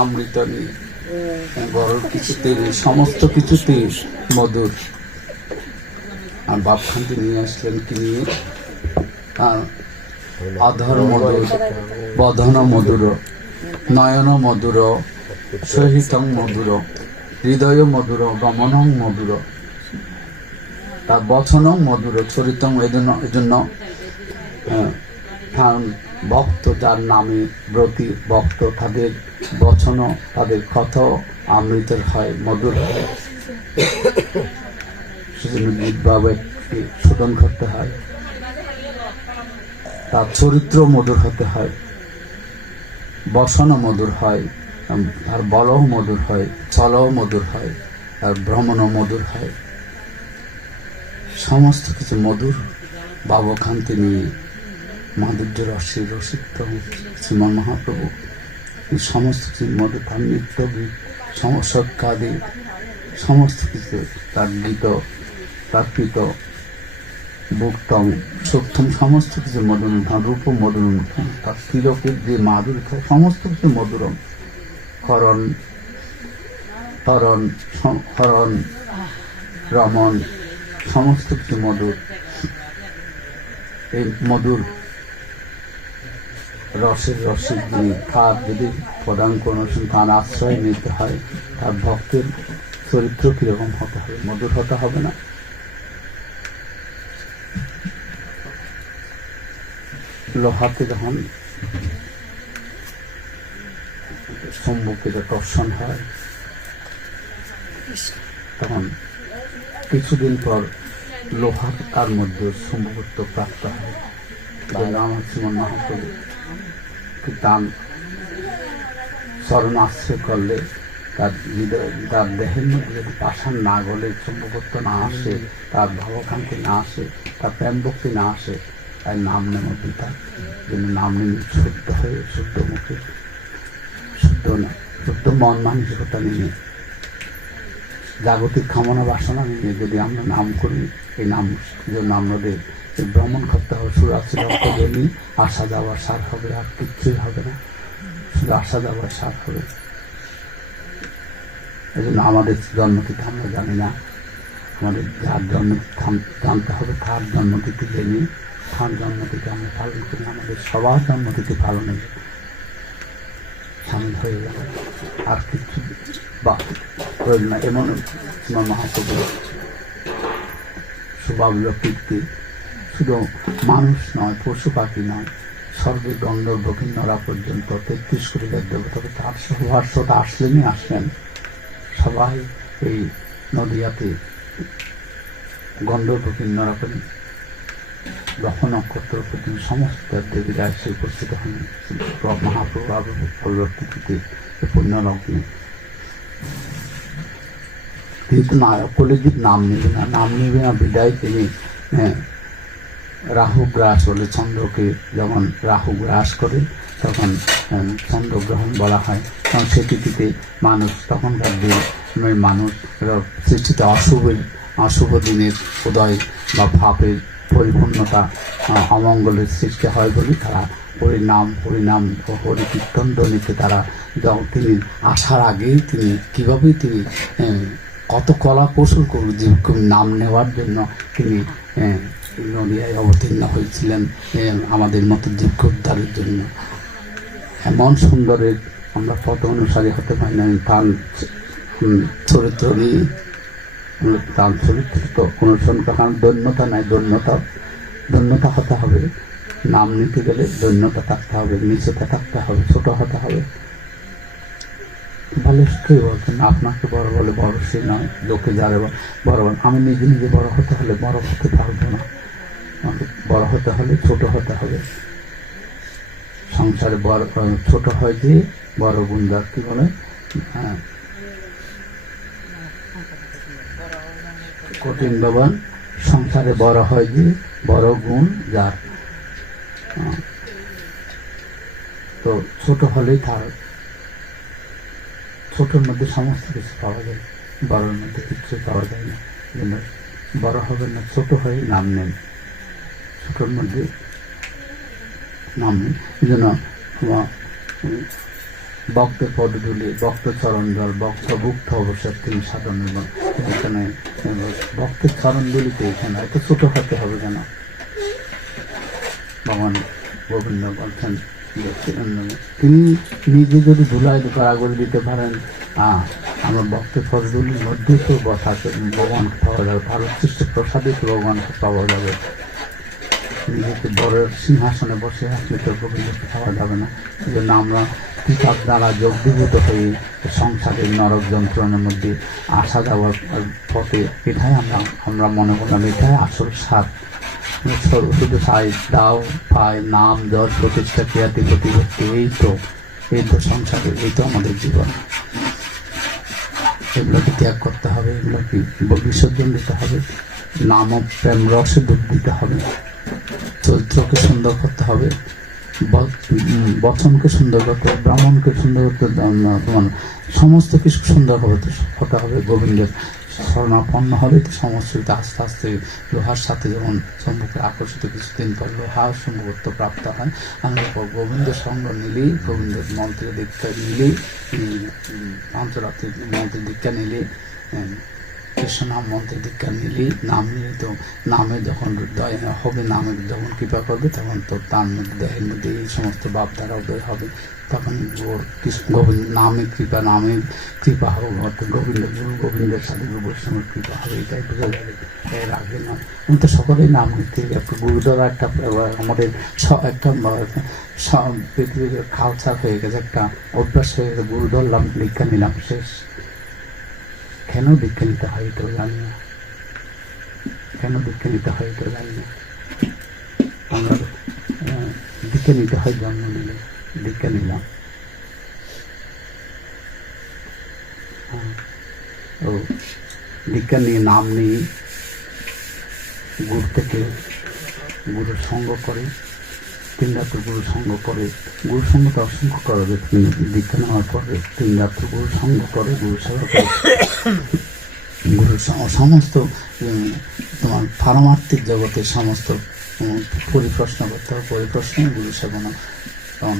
অমৃত নিয়ে, গরুর কিছুতে নেই, সমস্ত কিছুতেই মধুর। আর বাপখানটি নিয়ে আসলেন কি নিয়ে? অধর মধুর, বদন মধুর, নয়ন মধুর, সহিতং মধুর, হৃদয় মধুর, গমনং মধুর, তার বচনং মধুর, চরিতং। এজন্য ভক্ত যার নামে ব্রতী ভক্ত, তাদের বচন, তাদের কথা অমৃতের হয়, মধুর হয়। সেজন্য জিহ্বাকে শোধন করতে হয়, তার চরিত্র মধুর হতে হয়, বসন মধুর হয়, তার বলও মধুর হয়, চলও মধুর হয়, তার ভ্রমণও মধুর হয়। সমস্ত কিছু মধুর ভাবকান্তি নিয়ে মাধুর্য রসে রসিক্ত শ্রীমান মহাপ্রভু এই সমস্ত কিছু মধুর, তার নৃত্য গীত, সমস্যাদি সমস্ত কিছু, তার গীত, তার কৃত ভুক্তম সত্যম, সমস্ত কিছু মধুর, তার রূপ মধুর, তার তিলকের যে মাধুর, সমস্ত কিছু মধুরম। করণ, তরণ, হরণ, রমণ, সমস্ত কিছু মধুর। এই মধুর রসের যিনি, তার যদি প্রদান কোনো তার আশ্রয় নিতে হয়, তার ভক্তের চরিত্র কিরকম হতে হবে? মধুর হতে হবে না? লোহাতে যখন সম্মুখে টর্ষণ হয়, তখন কিছুদিন পর লোহার তার মধ্যে সম্ভবত্ব প্রাপ্ত হয়। আমার শ্রীমন মহাপ্রভু তার চরণ আশ্রয় করলে, তার হৃদয়, তার দেহের মধ্যে যদি পাষাণ না গলে, সম্ভবত্ব না আসে, তার ভাবকান্তি না আসে, তার প্রেম ভক্তি না আসে, তার নাম নেওয়া পিতা যেন নাম নেমে শুদ্ধ হয়ে, শুদ্ধ মুখে, শুদ্ধ মন মানসিকতা নিয়ে, জাগতিক কামনা বাসনা নিয়ে যদি আমরা নাম করি, এই নাম জন্য আমাদের ভ্রমণ করতে হবে। সুরাশ্রীরক্ত গেলি আসা যাওয়ার সার হবে, আর কিচ্ছুই হবে না, শুধু আসা যাওয়ার সার হবে। এই জন্য আমাদের জন্মতিথি আমরা জানি না, আমাদের যার জন্মতিথি জানতে হবে, তার জন্মতিথি জেনে তার জন্মতিথি আমরা পালন করি। আমাদের সবার জন্মতিথি পালনে সামিল হয়ে গেল, আর কিছু বা প্রয়োজন না। এমন মহাপ্রভু স্বভাবীয় কীর্তি শুধু মানুষ নয়, পশু পাখি নয়, স্বর্গে গন্ধর্ব কিন্নরা পর্যন্ত 33 কোটি দেবতাকে তার সহবাসতা আসলেন। সবাই এই নদিয়াতে গন্ধর্ব কিন্নরা গ্রহ নক্ষত্র পর্যন্ত সমস্ত দেবীরা এসে উপস্থিত হন মহাপ্রভু আবির্ভাব তিথিতে, পুণ্যলগ্নে। কিন্তু কলিযুগ নাম নেবে না বিদায় তিনি রাহু গ্রাস বলে, চন্দ্রকে যখন রাহু গ্রাস করে তখন চন্দ্রগ্রহণ বলা হয়, তখন সে তিথিতে মানুষ, তখনকার দিন মানুষ সৃষ্টিতে অশুভ দিনের উদয় বা পাপের পরিপূর্ণতা, অমঙ্গলের সৃষ্টি হয় বলে তারা হরিনাম ও হরি কীর্তন ধ্বনিতে তারা তিনি আসার আগেই তিনি কীভাবে তিনি কত কলা কৌশল করল যে নাম নেওয়ার জন্য তিনি নদিয়ায় অবতীর্ণ হয়েছিলেন আমাদের মতো জীবকে উদ্ধারের জন্য। এমন সুন্দরের আমরা পথ অনুসারী হতে পারি না, তার চরিত্র নিয়ে, তার চরিত্র তো কোনো সংখ্যা দৈন্যতা নাই, দৈন্যতা হতে হবে। নাম নিতে গেলে দৈন্যতা থাকতে হবে, নিচেতে থাকতে হবে, ছোট হতে হবে। বলে কে বলছেন আপনাকে বড় বলে, বড় সে নয়, লোকে যারা বড় বল। আমি নিজে বড় হতে হলে বড় হতে পারবো না, আমাকে বড় হতে হলে ছোট হতে হবে। সংসারে বড় ছোট হয় যে বড় গুণদার, কি বলে কঠিন বাবান, সংসারে বড় হয় যে বড় গুণ যার। তো ছোট হলেই তার, ছোটর মধ্যে সমস্ত কিছু পাওয়া যায়, বড়োর মধ্যে কিছু পাওয়া যায় না। বড় হবে না, ছোট হয়ে নাম নেন, ছোটর মধ্যে নাম নেন। এই জন্য তোমার ভক্তের পদধূলি, ভক্ত চরণ জল, ভক্ত ভুক্ত অবসর তিনি সাধন। এখানে ভক্তের চরণ ধুলিতে এখানে এত ছোট হতে হবে কেন? ভগবান গোবিন্দ বলছেন যে তিনি নিজে যদি ধুলাই করে দিতে পারেন, আমার ভক্তের পদধূলির মধ্যে তো বসা ভগবানকে পাওয়া যাবে, তার উৎকৃষ্ট প্রসাদে তো ভগবানকে পাওয়া যাবে। নিজেকে বড় সিংহাসনে বসে আসলে তো গোবিন্দকে পাওয়া যাবে না। এই জন্য আমরা কিতাব দ্বারা যোগবিভূত হয়ে সংসারের নরক যন্ত্রণার মধ্যে আসা যাওয়ার পথে এটাই আমরা মনে করলাম এটাই আসল সার। শুধু সাই দাও পায় নাম যশ প্রতিষ্ঠা খ্যাতি প্রতিপত্তি, এই তো সংসারের, এই তো আমাদের জীবন। এগুলোকে ত্যাগ করতে হবে, এগুলোকে বিসর্জন দিতে হবে, নাম ও প্রেম রসে ডুব দিতে হবে, চরিত্রকে সুন্দর করতে হবে, বচনকে সুন্দর করতে হবে, ব্রাহ্মণকে সুন্দর করতে, সমস্ত কিছু সুন্দর হতে হবে। গোবিন্দের শরণাপন্ন হবে তো সমস্ত আস্তে আস্তে লোহার সাথে যেমন সম্মুখে আকর্ষিত, কিছুদিন পর লোহার সম্ভবত্ব প্রাপ্ত হয়। আমরা গোবিন্দের সঙ্গ নিলেই, গোবিন্দের মন্ত্রের দীক্ষা নিলেই, পাঞ্চরাত্রির মন্ত্রের দীক্ষা নিলেই, কৃষ্ণ নাম মন্ত্রের দীক্ষা নিলেই, নাম নিলে তো নামে যখন দয়া হবে, নামে যখন কৃপা করবে তখন তো তার মধ্যে দেহের মধ্যে এই সমস্ত ভাব দ্বারা উদয় হবে। তখন গোবিন্দ নামে কৃপা হবে, অর্থাৎ গুরু গোবিন্দের সাথে গুরু বৈষ্ণবের কৃপা হবে, এটাই বোঝা যাবে। এর আগে নয়, আমি তো সকলেই নাম নিতে একটা গুরুদ্বারা একটা আমাদের একটা পৃথিবীর কালচার হয়ে গেছে, একটা অভ্যাস হয়ে গেছে। গুরু ধরলাম, দীক্ষা নিলাম, শেষ। কেন দীক্ষা নিতে হয় এটাও জানি না, কেন দীক্ষা নিতে হয় এটাও জানি না। আমরা দীক্ষা নিতে হয় জন্ম নিলে, দীক্ষা নিলাম, ও দীক্ষা নিয়ে নাম নিয়ে গুরু থেকে গুরুর সঙ্গ করে, তিন রাত্র গুরু সঙ্গ করে, গুরু সঙ্গটা অসংখ্য করবে। দীক্ষা নেওয়ার পরে তিন রাত্র গুরু সঙ্গ করে, গুরু সেবা করে, গুরুর সমস্ত তোমার পারমার্থিক জগতের সমস্ত পরিপ্রশ্ন করতে হবে, পরিপ্রশ্ন গুরু সেবনা। কারণ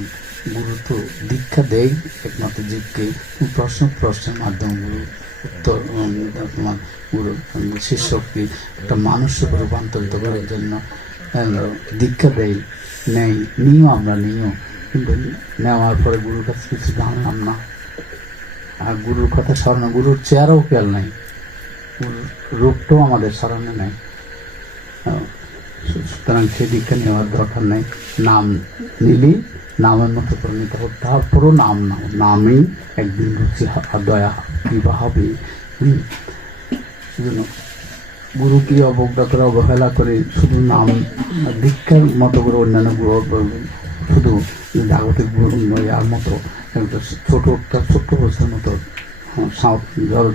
গুরু তো দীক্ষা দেয় একমাত্র জীবকে, প্রশ্নের মাধ্যমে গুরু উত্তর তোমার গুরু শিষ্যকে একটা মানুষকে রূপান্তরিত করার জন্য দীক্ষা দেয়, নিও আমরা নিও, কিন্তু নেওয়ার পরে গুরুর কাছে কিছু জানলাম না, আর গুরুর কথা স্মরণ, গুরুর চেয়ারও খেয়াল নাই, গুরুর রূপটাও আমাদের স্মরণে নেই। সুতরাং সে দীক্ষা নেওয়ার দরকার নেই। নাম নিলি নামের মতো করে নিতে হবে, তারপরও নাম নাও, নামেই একদিন রুচি দয়া কৃপা হবে। সেজন্য গুরুকে অবজ্ঞা করে, অবহেলা করে শুধু নাম দীক্ষার মতো করে অন্যান্য গুরু শুধু জাগতিক আর মতো ছোট্ট বস্তুর মতো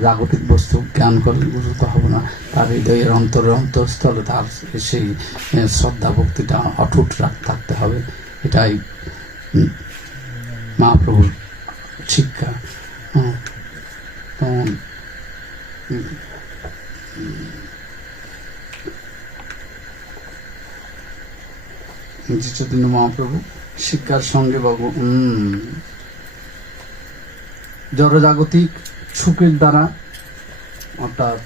জাগতিক বস্তু জ্ঞান করলে গুরু তো হবে না। তার হৃদয়ের অন্তরস্থলে তার সেই শ্রদ্ধা ভক্তিটা অটুট থাকতে হবে। এটাই মহাপ্রভুর শিক্ষা। চৈতন্য মহাপ্রভু শিক্ষার সঙ্গে বাবু জড়জাগতিক সুখের দ্বারা অর্থাৎ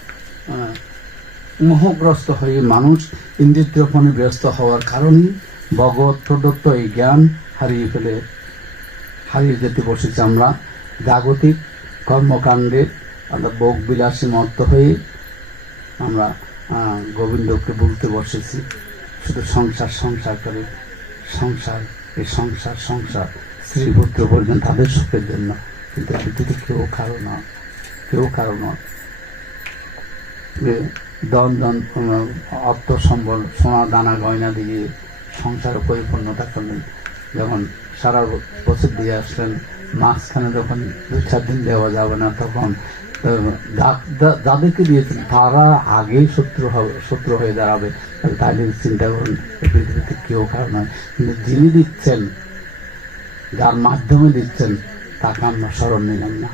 মোহগ্রস্ত হয়ে মানুষ ইন্দ্রিয়পণে ব্যস্ত হওয়ার কারণে ভগবত প্রদত্ত এই জ্ঞান হারিয়ে যেতে বসেছি। আমরা জাগতিক কর্মকাণ্ডে অর্থাৎ ভোগ বিলাসী মত্ত হয়ে আমরা গোবিন্দকে বলতে বসেছি। শুধু সংসার করে, এই সংসার স্ত্রী পুত্র পরিজন তাদের সুখের জন্য, কিন্তু পৃথিবীতে কেউ কারো নয়। অর্থ সম্বল, সোনা দানা গয়না দিয়ে সংসারে পরিপূর্ণতা করলেন। যখন সারা বছর দিয়ে আসলেন, মাঝখানে যখন 2-4 দিন দেওয়া যাবে না, তখন যাদেরকে দিয়েছেন তারা আগেই শত্রু হয়ে দাঁড়াবে। তাহলে চিন্তা করুন, পৃথিবীতে কেউ কারো নয়, কিন্তু যিনি দিচ্ছেন, যার মাধ্যমে দিচ্ছেন, তাকে আমরা স্মরণ নিলাম না।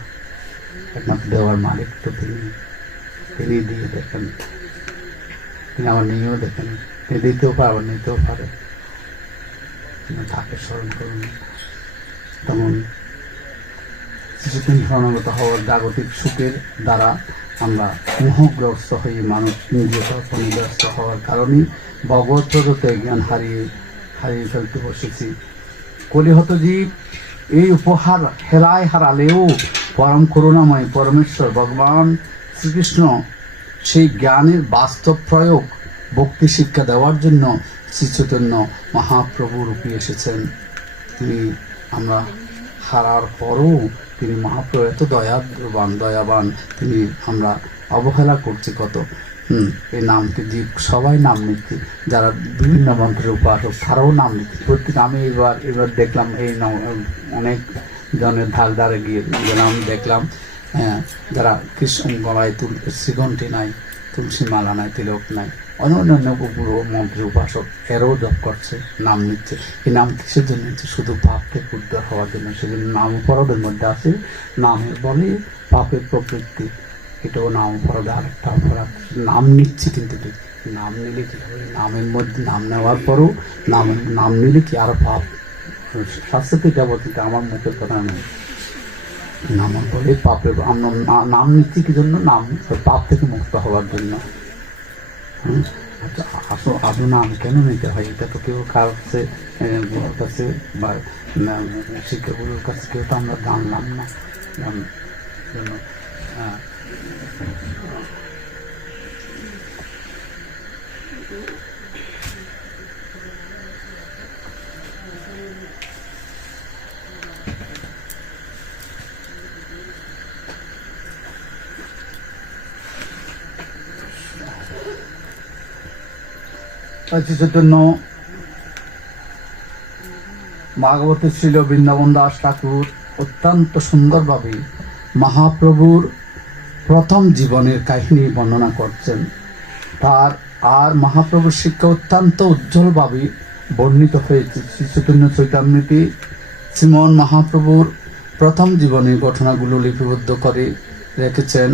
একমাত্র দেওয়ার মালিক তো তিনি দিয়ে দেখেন, তিনি আমার নিয়েও দেখেন, তিনি দিতেও পারে, আবার নিতেও পারে। তাকে স্মরণ করুন, তেমন শিশুকে শরণাগত হওয়ার জাগতিক সুখের দ্বারা আমরা মোহগ্রস্ত হয়ে মানুষ নিজে কল্পনাগ্রস্ত হওয়ার কারণে ভগবত প্রদত্ত জ্ঞান হারিয়ে ফেলতে বসেছি। কলিহত জীব এই উপহার হেলায় হারালেও পরম করুণাময় পরমেশ্বর ভগবান শ্রীকৃষ্ণ সেই জ্ঞানের বাস্তব প্রয়োগ ভক্তি শিক্ষা দেওয়ার জন্য শ্রী চৈতন্য মহাপ্রভু রূপে এসেছেন। তিনি আমরা হারার পরও তিনি মহাপ্রভু এত দয়াবান, তিনি আমরা অবহেলা করছি কত। এই নামটি জীব সবাই নাম নিচ্ছি, যারা বিভিন্ন মন্ত্রের উপাসক তারাও নাম নিচ্ছি প্রত্যেক। আমি এবার দেখলাম এই অনেক জনের ধারে গিয়ে নাম দেখলাম, যারা কৃষ্ণ গলায় শ্রীঘণ্টি নাই, তুলসী মালা নাই, তিলক নাই, অন্য পুরো মন্ত্রের উপাসক এরাও জপ করছে, নাম নিচ্ছে। এই নাম কিসের জন্য নিচ্ছে? শুধু পাপ থেকে উদ্ধার হওয়ার জন্য। সেজন্য নাম অপরাধের মধ্যে আছে নামের বলে পাপের প্রবৃত্তি, এটাও নাম অপরাধ, আরেকটা অপরাধ। নাম নিচ্ছি কিন্তু নাম নিলে কি হবে? নামের মধ্যে নাম নেওয়ার পরও নাম নিলে কি আরো পাপ? শাস্ত্রে এটা বলছে, আমার মুখের কথা নেই। নাম বলে পাপের আমরা নাম নিচ্ছি কি জন্য? নাম পাপ থেকে মুক্ত হওয়ার জন্য। আদৌ নাম কেন নিতে হয়? এটা তো কেউ কারোর কাছে বা শিক্ষাগুলোর কাছে কেউ তো আমরা জানলাম না। চৈতন্য ভাগবতে ছিল বৃন্দাবন দাস ঠাকুর অত্যন্ত সুন্দরভাবে মহাপ্রভুর প্রথম জীবনের কাহিনী বর্ণনা করছেন। আর মহাপ্রভুর শিক্ষা অত্যন্ত উজ্জ্বলভাবে বর্ণিত হয়েছে শ্রী চৈতন্য চৈতামৃতে। শ্রীমন মহাপ্রভুর প্রথম জীবনের ঘটনাগুলো লিপিবদ্ধ করে রেখেছেন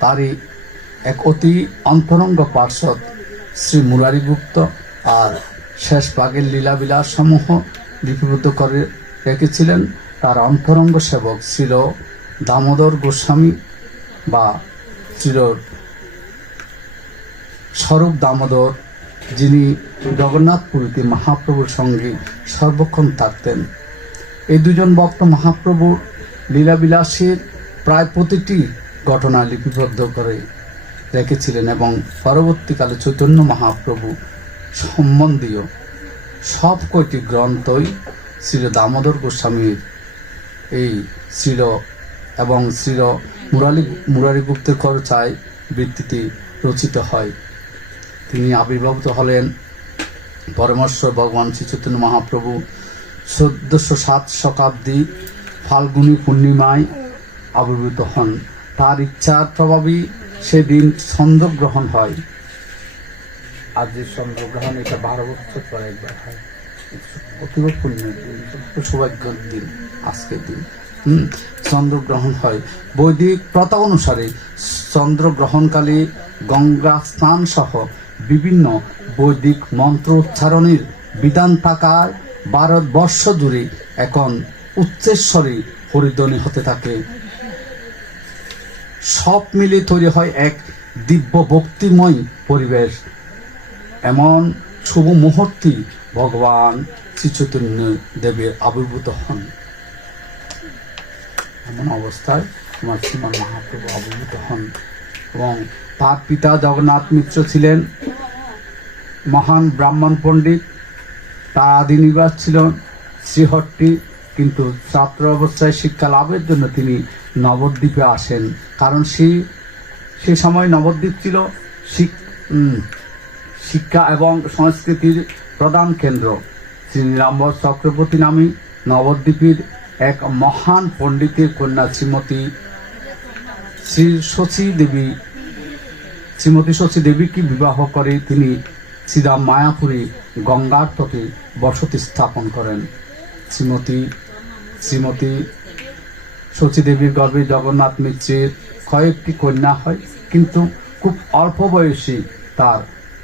তারই এক অতি অন্তরঙ্গ পার্ষদ শ্রী মুরারিগুপ্ত, আর শেষ ভাগের লীলাবিলাস সমূহ লিপিবদ্ধ করে রেখেছিলেন তার অন্তরঙ্গ সেবক ছিল দামোদর গোস্বামী বা ছিল স্বরূপ দামোদর, যিনি জগন্নাথপুরীতে মহাপ্রভুর সঙ্গে সর্বক্ষণ থাকতেন। এই দুজন ভক্ত মহাপ্রভুর লীলাবিলাসের প্রায় প্রতিটি ঘটনা লিপিবদ্ধ করে রেখেছিলেন এবং পরবর্তীকালে চৈতন্য মহাপ্রভু সম্বন্ধীয় সব কয়টি গ্রন্থই শ্রী দামোদর গোস্বামীর এই ছিল এবং শ্রী মুরারিগুপ্তের খরচায় বৃত্তিতে রচিত হয়। তিনি আবির্ভূত হলেন পরমেশ্বর ভগবান শ্রী চৈতন্য মহাপ্রভু 1407 শতাব্দী ফাল্গুনী পূর্ণিমায় আবির্ভূত হন। তার ইচ্ছার প্রভাবই সেদিন চন্দ্রগ্রহণ হয়। আজ যে চন্দ্রগ্রহণ এটা 12 বছর পরে একবার হয়। অতীব পুণ্যের দিন, সৌভাগ্যের দিন আজকের দিন চন্দ্রগ্রহণ হয়। বৈদিক প্রথা অনুসারে চন্দ্রগ্রহণকালে গঙ্গা স্নান সহ বিভিন্ন বৈদিক মন্ত্র উচ্চারণের বিধান থাকায় ভারতবর্ষ জুড়ে এখন উচ্চেশ্বরী হরিধ্বনি হতে থাকে। সব মিলে তৈরি হয় এক দিব্য ভক্তিময় পরিবেশ। এমন শুভ মুহূর্তে ভগবান শ্রী চৈতন্য দেবের আবির্ভূত হন। এমন অবস্থায় আমার শ্রীমান মহাপ্রভু আবির্ভূত হন এবং তার পিতা জগন্নাথ মিত্র ছিলেন মহান ব্রাহ্মণ পণ্ডিত। তার আদি নিবাস ছিল শ্রীহট্টি, কিন্তু ছাত্র অবস্থায় শিক্ষা লাভের জন্য তিনি নবদ্বীপে আসেন, কারণ সেই সময় নবদ্বীপ ছিল শিক্ষা এবং সংস্কৃতির প্রধান কেন্দ্র। শ্রী নীলাম্বর চক্রবর্তী নামে নবদ্বীপের এক মহান পণ্ডিতের কন্যা শ্রীমতী শচী দেবীকে বিবাহ করে তিনি শ্রীরাম মায়াপুরে গঙ্গার তটে বসতি স্থাপন করেন। শ্রীমতী শচী দেবীর গর্ভে জগন্নাথ মিত্রের কয়েকটি কন্যা হয়, কিন্তু খুব অল্প বয়সী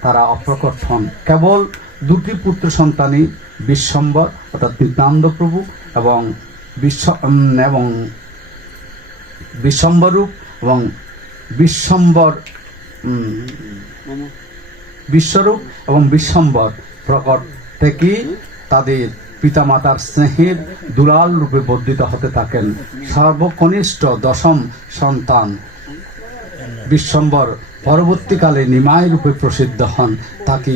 তারা অপ্রকট হন। কেবল দুটি পুত্র সন্তানই বিশ্বম্বর অর্থাৎ নিত্যানন্দ প্রভু এবং বিশ্বম্বরূপ এবং বিশ্বরূপ এবং বিশ্বম্বর প্রকট থেকেই তাদের পিতামাতার স্নেহের দুলাল রূপে বর্ধিত হতে থাকেন। সর্বকনিষ্ঠ দশম সন্তান বিশ্বম্বর পরবর্তীকালে নিমাই রূপে প্রসিদ্ধ হন। তাকে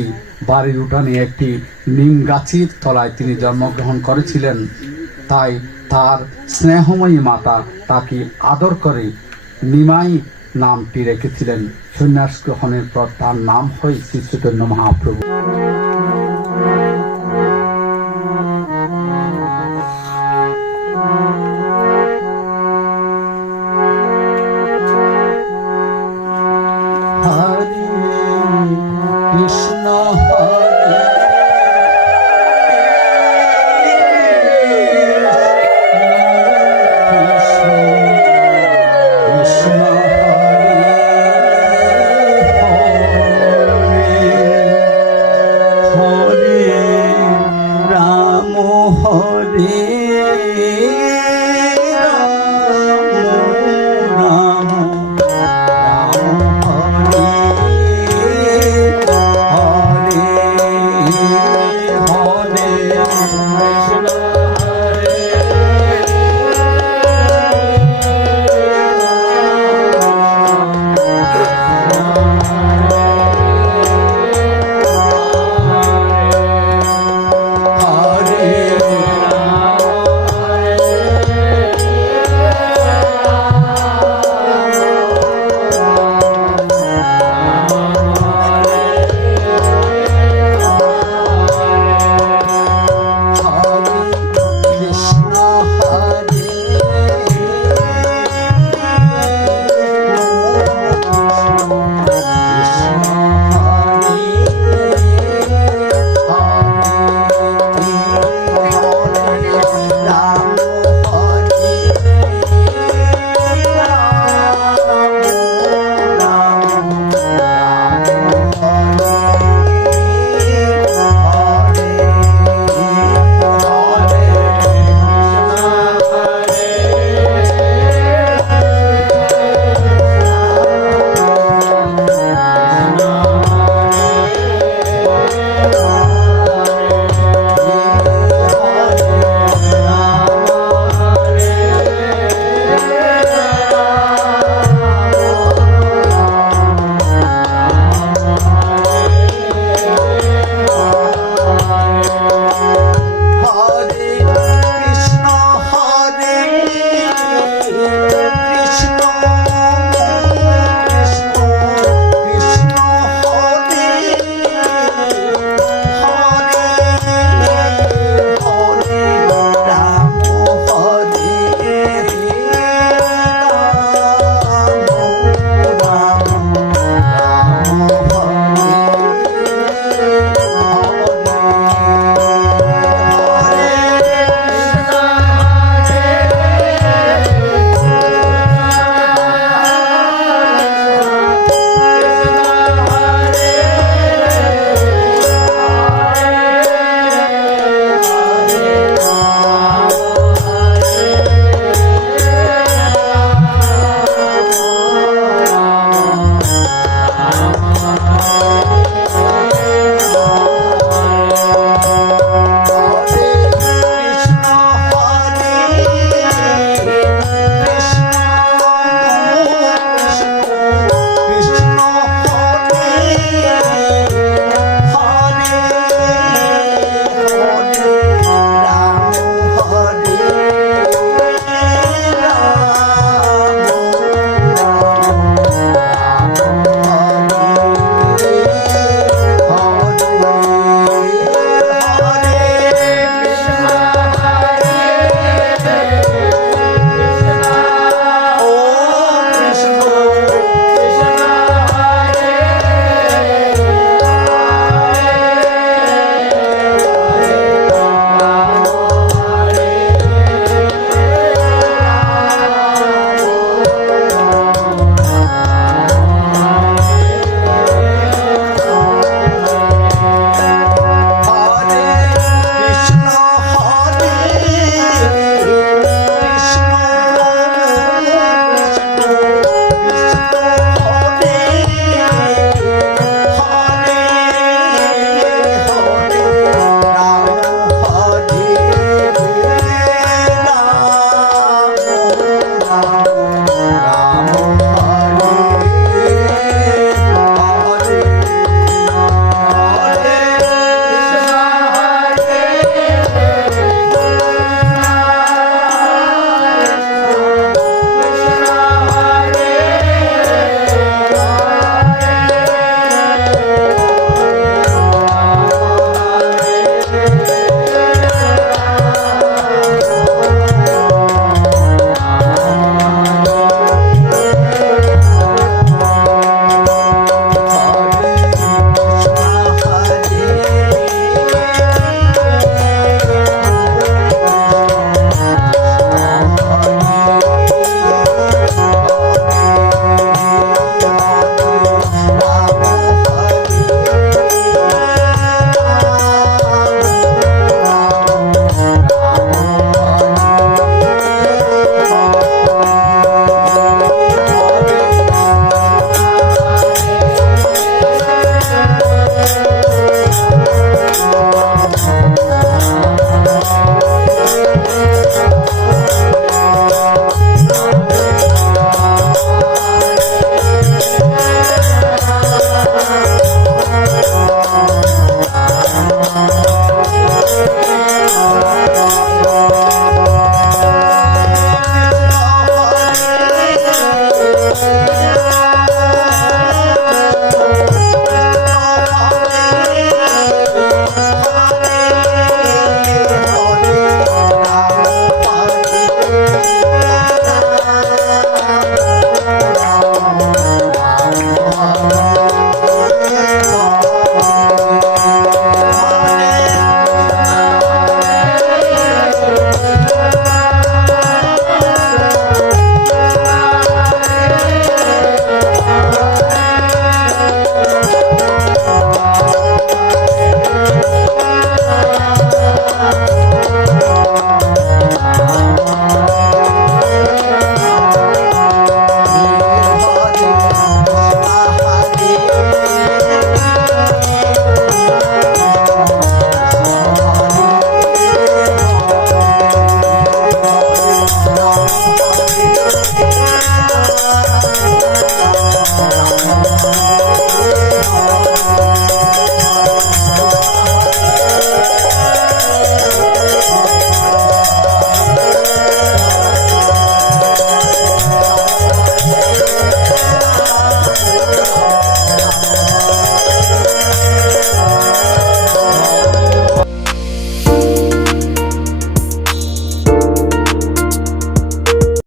বাড়ির উঠানে একটি নিম গাছের তলায় তিনি জন্মগ্রহণ করেছিলেন। তাই তার স্নেহময়ী মাতা তাকে আদর করে নিমাই নামটি রেখেছিলেন। সন্ন্যাস গ্রহণের পর তার নাম হয় শ্রী চৈতন্য মহাপ্রভু। হরে কৃষ্ণ